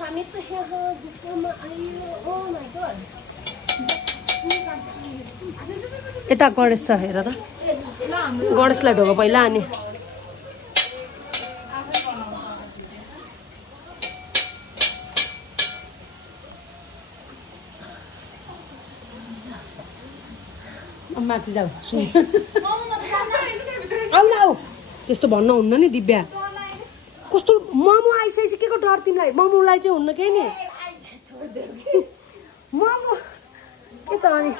हामी त यहाँ गुफामा आइयो ओ माय गॉड यता गणेश छ हेर त गणेशलाई ढोको पहिला अनि माथि जाऊ आउ न आऊ त्यस्तो भन्न हुन्न नि दिव्या कस्तो मोमो आइसकेको डर तिमीलाई मोमोलाई चाहिँ हुन्न के नि मोमो के त अनि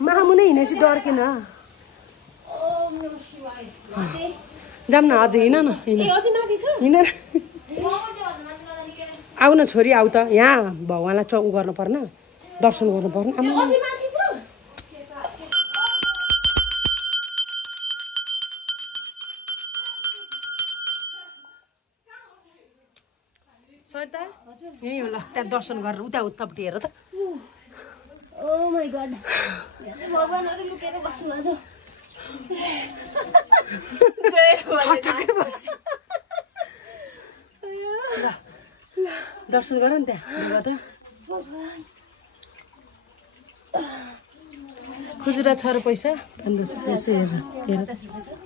मामु नै हिँडेपछि डर किन जाम न अझै हिँड न हिँड आऊ न छोरी आऊ त यहाँ भगवानलाई चौ गर्नु पर्न दर्शन गर्नु पर्न यही होला त्यहाँ दर्शन गरेर उता उतापट्टि हेर त ओ माय गॉड भगवानहरु लुकेर बस्नु भएको छ ठक्कै बस्यो दर्शन गर नि त्यहाँ खुजुरा छ र पैसा 1500 हेर